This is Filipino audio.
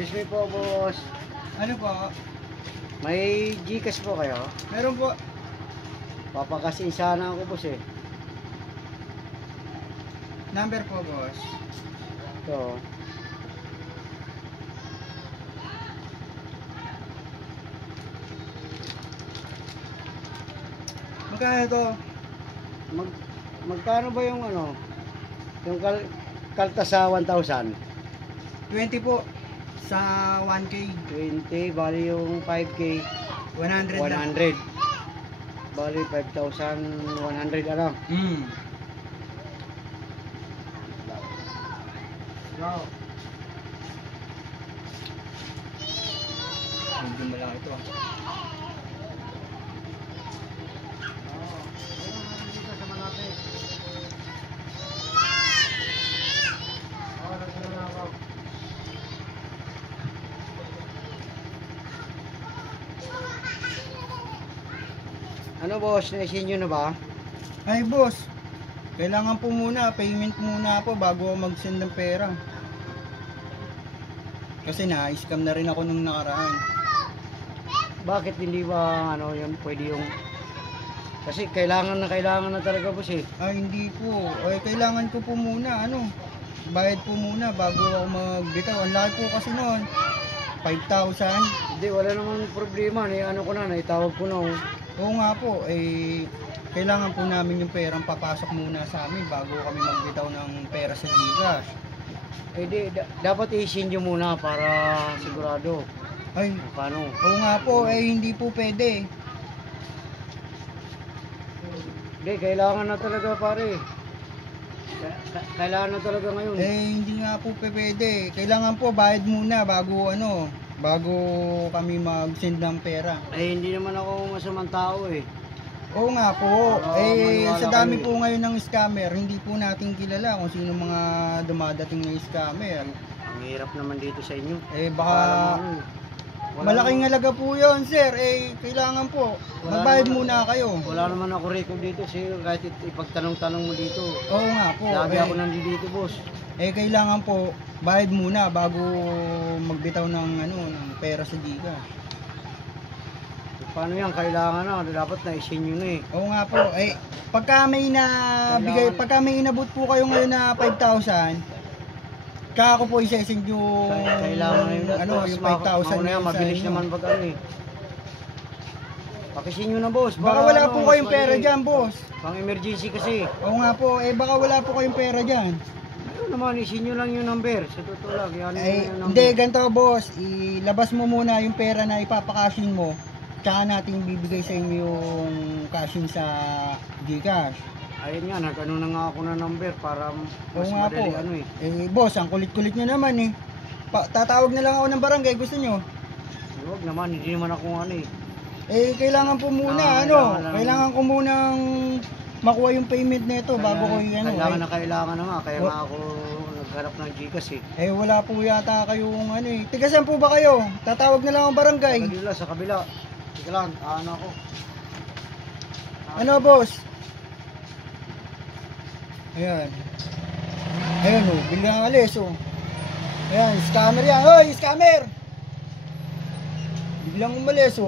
Excuse me po, boss. Ano po? May Gcash po kayo? Meron po. Papakasin sana ako, boss eh. Number po, boss. Ito. Magkano to? Magkano ba yung ano? Yung kalta sa 1,000? 20 po. Sa 1K. 20, bali yung 5K. 100 lang. 100. Bali 5,100 ano? Wow. Hindi mo lang ito. Ano boss, naisin nyo na ba? Ay boss, kailangan po muna, payment muna po bago ako mag-send ng pera. Kasi na-scam na rin ako nung nakaraan. Bakit hindi ba ano yun, pwede yung... Kasi kailangan na talaga boss eh. Ay hindi po, ay kailangan ko po muna, bayad po muna bago ako magbitaw. Ang laki po kasi noon, 5,000. Hindi, wala namang problema. Ano ko na, naitawag ko na. Oo nga po, kailangan po namin yung perang papasok muna sa amin bago kami magbitaw ng pera sa Gcash. Dapat i-send nyo muna para sigurado. Ay, paano? oo nga po, hindi po pwede. Hindi, kailangan na talaga pare. Kailangan na talaga ngayon. Hindi nga po pwede. Kailangan po bayad muna bago bago kami mag-send ng pera. Hindi naman ako masamang tao eh. Oo nga po. Sa dami kayo. po ngayon ng scammer, hindi po natin kilala kung sino mga dumadating na scammer. Ang hirap naman dito sa inyo. Baka malaking halaga po yun, sir. Kailangan po. Magbayad muna kayo. Wala naman ako record dito sir. Kahit ipagtanong-tanong mo dito. Oo nga po. Lagi ako nandito boss. Kailangan po bayad muna bago magbitaw ng pera sa Gcash. Paano yan? Kailangan na. Dapat na-isin nyo na eh. Oo nga po. Pagka may inabot po kayo ngayon na 5,000, kako po isa-send yung kailangan na yung 5,000 na yan. Mabilis naman pag ano eh. Pakisin nyo na boss. Baka wala po kayong pera dyan, boss. Pang emergency kasi. Oo nga po. Baka wala po kayong pera dyan. Naman, isin nyo lang yung number. Sa totoo lang. Hindi, ganito boss. Ilabas mo muna yung pera na ipapakashin mo. Tsaka natin bibigay sa inyo yung cashin sa Gcash. Ayun nga, nag-ano na nga ako na number para mas madali Boss, ang kulit-kulit nyo naman eh. Tatawag na lang ako ng barangay, gusto nyo? Huwag naman, hindi naman ako kailangan po muna, kailangan ko munang makuha yung payment nito bago ko Kailangan na nga, kaya nga ako naghanap ng Gcash eh. Wala po yata kayong Tigasan po ba kayo? Tatawag na lang ang barangay. Sa kabila. Sige lang, ako. Boss? Ayan. Ayan biglang alis Ayan, scammer yan. Hoy, scammer! Biglang umalis